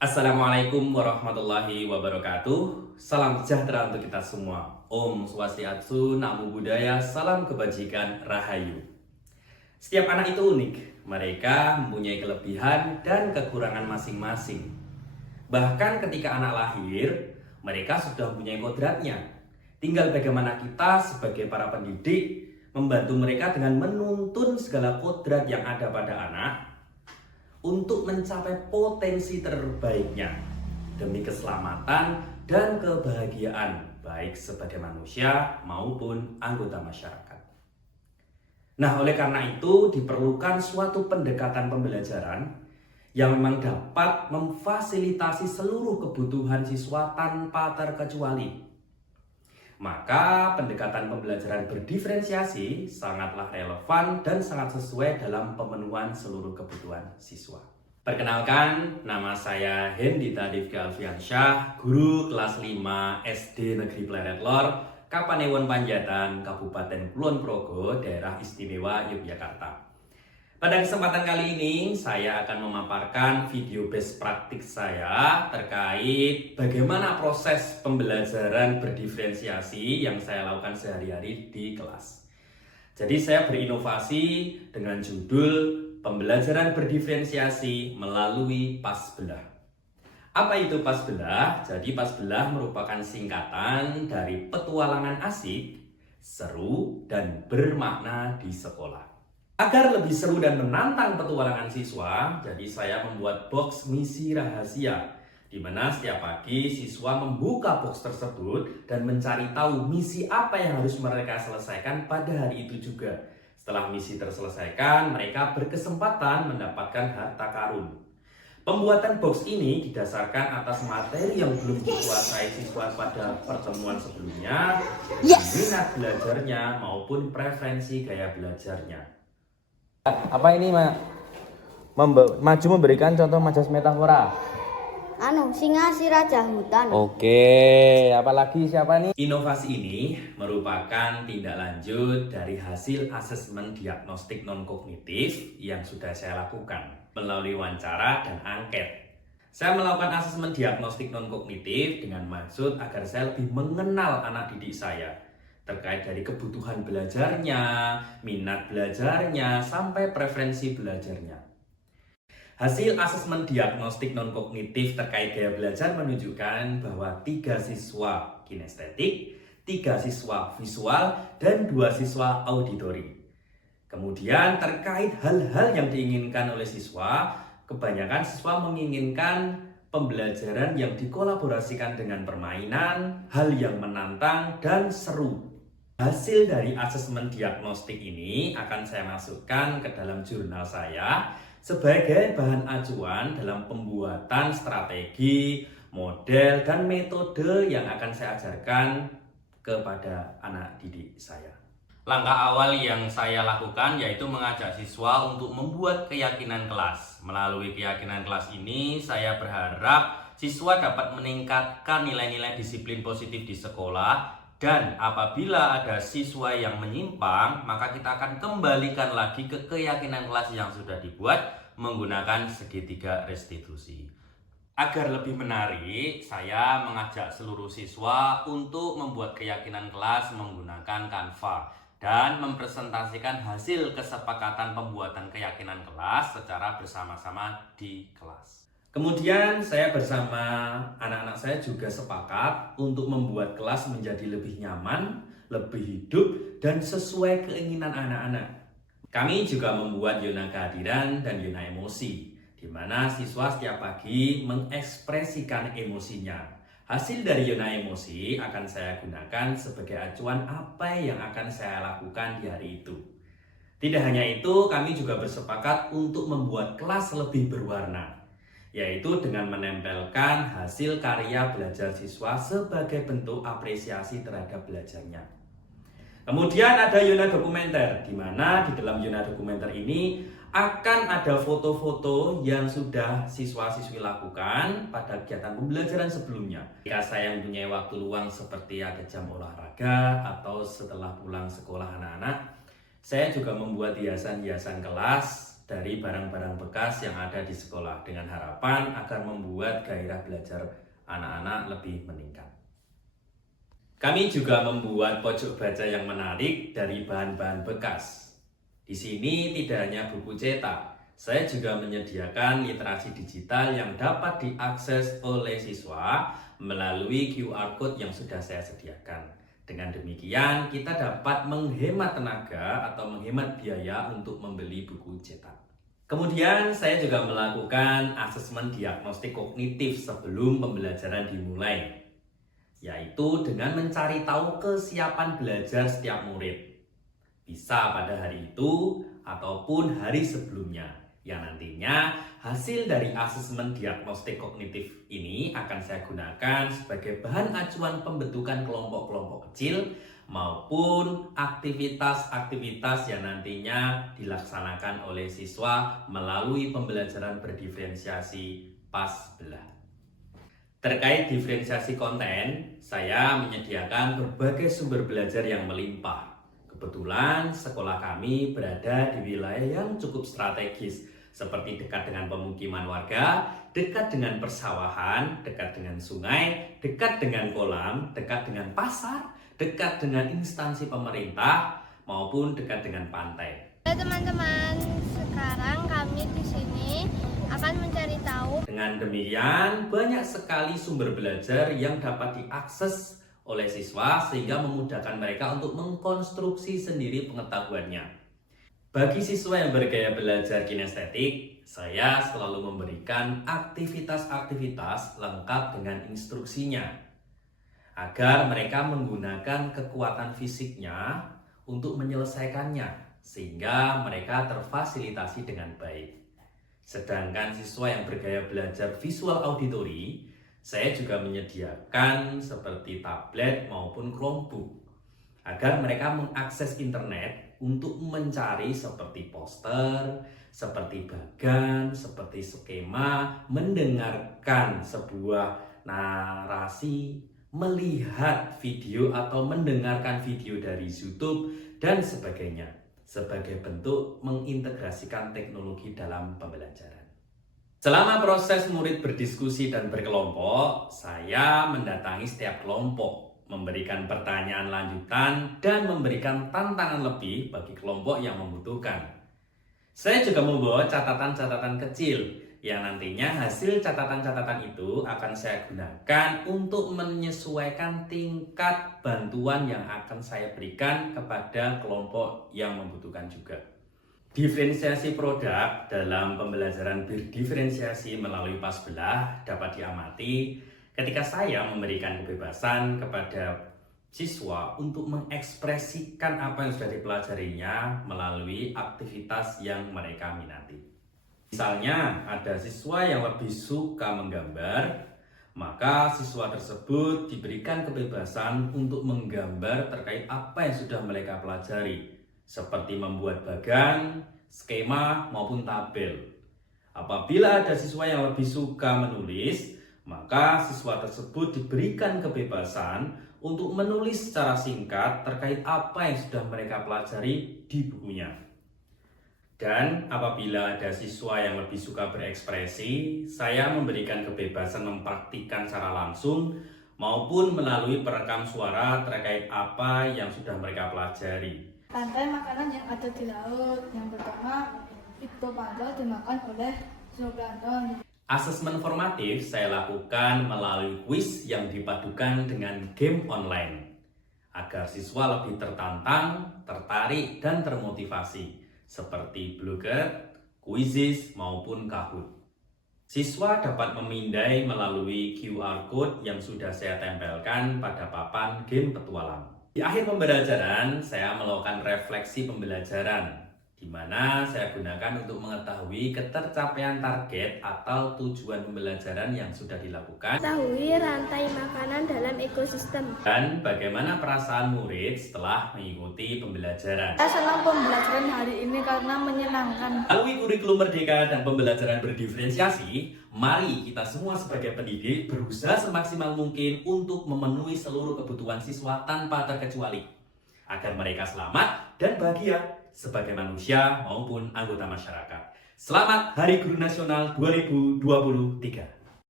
Assalamualaikum warahmatullahi wabarakatuh. Salam sejahtera untuk kita semua. Om Swastiastu, Namo Buddhaya, salam kebajikan, Rahayu. Setiap anak itu unik. Mereka mempunyai kelebihan dan kekurangan masing-masing. Bahkan ketika anak lahir, mereka sudah mempunyai kodratnya. Tinggal bagaimana kita sebagai para pendidik membantu mereka dengan menuntun segala kodrat yang ada pada anak untuk mencapai potensi terbaiknya demi keselamatan dan kebahagiaan baik sebagai manusia maupun anggota masyarakat. Nah, oleh karena itu diperlukan suatu pendekatan pembelajaran yang memang dapat memfasilitasi seluruh kebutuhan siswa tanpa terkecuali. Maka pendekatan pembelajaran berdiferensiasi sangatlah relevan dan sangat sesuai dalam pemenuhan seluruh kebutuhan siswa. Perkenalkan, nama saya Hendita Devka Alfiansyah, guru kelas 5 SD Negeri Pleret Lor, Kapanewon Panjatan, Kabupaten Kulon Progo, Daerah Istimewa Yogyakarta. Pada kesempatan kali ini, saya akan memaparkan video best practice saya terkait bagaimana proses pembelajaran berdiferensiasi yang saya lakukan sehari-hari di kelas. Jadi saya berinovasi dengan judul Pembelajaran Berdiferensiasi Melalui Pasbelah. Apa itu pasbelah? Jadi pasbelah merupakan singkatan dari petualangan asik, seru, dan bermakna di sekolah. Agar lebih seru dan menantang petualangan siswa, jadi saya membuat box misi rahasia, di mana setiap pagi siswa membuka box tersebut dan mencari tahu misi apa yang harus mereka selesaikan pada hari itu juga. Setelah misi terselesaikan, mereka berkesempatan mendapatkan harta karun. Pembuatan box ini didasarkan atas materi yang belum dikuasai siswa pada pertemuan sebelumnya, minat belajarnya maupun preferensi gaya belajarnya. Apa ini maju memberikan contoh majas metafora? Singa si raja hutan. Oke, apalagi siapa nih? Inovasi ini merupakan tindak lanjut dari hasil asesmen diagnostik non-kognitif yang sudah saya lakukan melalui wawancara dan angket. Saya melakukan asesmen diagnostik non-kognitif dengan maksud agar saya lebih mengenal anak didik saya terkait dari kebutuhan belajarnya, minat belajarnya, sampai preferensi belajarnya. Hasil asesmen diagnostik non-kognitif terkait gaya belajar menunjukkan bahwa 3 siswa kinestetik, 3 siswa visual, dan 2 siswa auditori. Kemudian terkait hal-hal yang diinginkan oleh siswa, kebanyakan siswa menginginkan pembelajaran yang dikolaborasikan dengan permainan, hal yang menantang, dan seru. Hasil dari asesmen diagnostik ini akan saya masukkan ke dalam jurnal saya sebagai bahan acuan dalam pembuatan strategi, model, dan metode yang akan saya ajarkan kepada anak didik saya. Langkah awal yang saya lakukan yaitu mengajak siswa untuk membuat keyakinan kelas. Melalui keyakinan kelas ini, saya berharap siswa dapat meningkatkan nilai-nilai disiplin positif di sekolah. Dan apabila ada siswa yang menyimpang, maka kita akan kembalikan lagi ke keyakinan kelas yang sudah dibuat menggunakan segitiga restitusi. Agar lebih menarik, saya mengajak seluruh siswa untuk membuat keyakinan kelas menggunakan Canva dan mempresentasikan hasil kesepakatan pembuatan keyakinan kelas secara bersama-sama di kelas. Kemudian saya bersama anak-anak saya juga sepakat untuk membuat kelas menjadi lebih nyaman, lebih hidup, dan sesuai keinginan anak-anak. Kami juga membuat zona kehadiran dan zona emosi, di mana siswa setiap pagi mengekspresikan emosinya. Hasil dari zona emosi akan saya gunakan sebagai acuan apa yang akan saya lakukan di hari itu. Tidak hanya itu, kami juga bersepakat untuk membuat kelas lebih berwarna, yaitu dengan menempelkan hasil karya belajar siswa sebagai bentuk apresiasi terhadap belajarnya. Kemudian ada zona dokumenter, di mana di dalam zona dokumenter ini akan ada foto-foto yang sudah siswa-siswi lakukan pada kegiatan pembelajaran sebelumnya. Jika saya mempunyai waktu luang seperti ada jam olahraga atau setelah pulang sekolah anak-anak, saya juga membuat hiasan-hiasan kelas dari barang-barang bekas yang ada di sekolah dengan harapan agar membuat gairah belajar anak-anak lebih meningkat. Kami juga membuat pojok baca yang menarik dari bahan-bahan bekas. Di sini tidak hanya buku cetak, saya juga menyediakan literasi digital yang dapat diakses oleh siswa melalui QR Code yang sudah saya sediakan. Dengan demikian, kita dapat menghemat tenaga atau menghemat biaya untuk membeli buku cetak. Kemudian, saya juga melakukan asesmen diagnostik kognitif sebelum pembelajaran dimulai, yaitu dengan mencari tahu kesiapan belajar setiap murid. Bisa pada hari itu ataupun hari sebelumnya, yang nantinya hasil dari asesmen diagnostik kognitif ini akan saya gunakan sebagai bahan acuan pembentukan kelompok-kelompok kecil maupun aktivitas-aktivitas yang nantinya dilaksanakan oleh siswa melalui pembelajaran berdiferensiasi PAS-belah. Terkait diferensiasi konten, saya menyediakan berbagai sumber belajar yang melimpah. Kebetulan sekolah kami berada di wilayah yang cukup strategis, seperti dekat dengan pemukiman warga, dekat dengan persawahan, dekat dengan sungai, dekat dengan kolam, dekat dengan pasar, dekat dengan instansi pemerintah, maupun dekat dengan pantai. Teman-teman, sekarang kami di sini akan mencari tahu. Dengan demikian, banyak sekali sumber belajar yang dapat diakses oleh siswa sehingga memudahkan mereka untuk mengkonstruksi sendiri pengetahuannya. Bagi siswa yang bergaya belajar kinestetik, saya selalu memberikan aktivitas-aktivitas lengkap dengan instruksinya agar mereka menggunakan kekuatan fisiknya untuk menyelesaikannya sehingga mereka terfasilitasi dengan baik. Sedangkan siswa yang bergaya belajar visual auditory, saya juga menyediakan seperti tablet maupun Chromebook agar mereka mengakses internet untuk mencari seperti poster, seperti bagan, seperti skema, mendengarkan sebuah narasi, melihat video atau mendengarkan video dari YouTube dan sebagainya sebagai bentuk mengintegrasikan teknologi dalam pembelajaran. Selama proses murid berdiskusi dan berkelompok, saya mendatangi setiap kelompok, memberikan pertanyaan lanjutan, dan memberikan tantangan lebih bagi kelompok yang membutuhkan. Saya juga membawa catatan-catatan kecil, yang nantinya hasil catatan-catatan itu akan saya gunakan untuk menyesuaikan tingkat bantuan yang akan saya berikan kepada kelompok yang membutuhkan juga. Diferensiasi produk dalam pembelajaran berdiferensiasi melalui PAS-belah dapat diamati ketika saya memberikan kebebasan kepada siswa untuk mengekspresikan apa yang sudah dipelajarinya melalui aktivitas yang mereka minati. Misalnya, ada siswa yang lebih suka menggambar, maka siswa tersebut diberikan kebebasan untuk menggambar terkait apa yang sudah mereka pelajari, seperti membuat bagan, skema, maupun tabel. Apabila ada siswa yang lebih suka menulis, maka siswa tersebut diberikan kebebasan untuk menulis secara singkat terkait apa yang sudah mereka pelajari di bukunya. Dan apabila ada siswa yang lebih suka berekspresi, saya memberikan kebebasan mempraktikkan secara langsung maupun melalui perekam suara terkait apa yang sudah mereka pelajari. Rantai makanan yang ada di laut. Yang pertama, hippocampus dimakan oleh zooplankton. Asesmen formatif saya lakukan melalui kuis yang dipadukan dengan game online agar siswa lebih tertantang, tertarik, dan termotivasi seperti Blogger, Quizizz, maupun Kahoot. Siswa dapat memindai melalui QR Code yang sudah saya tempelkan pada papan game petualang. Di akhir pembelajaran, saya melakukan refleksi pembelajaran, di mana saya gunakan untuk mengetahui ketercapaian target atau tujuan pembelajaran yang sudah dilakukan, Ketahui rantai makanan dalam ekosistem. dan bagaimana perasaan murid setelah mengikuti pembelajaran. Saya senang pembelajaran hari ini karena menyenangkan. Melalui kurikulum merdeka dan pembelajaran berdiferensiasi, mari kita semua sebagai pendidik berusaha semaksimal mungkin untuk memenuhi seluruh kebutuhan siswa tanpa terkecuali, agar mereka selamat dan bahagia sebagai manusia maupun anggota masyarakat. Selamat Hari Guru Nasional 2023.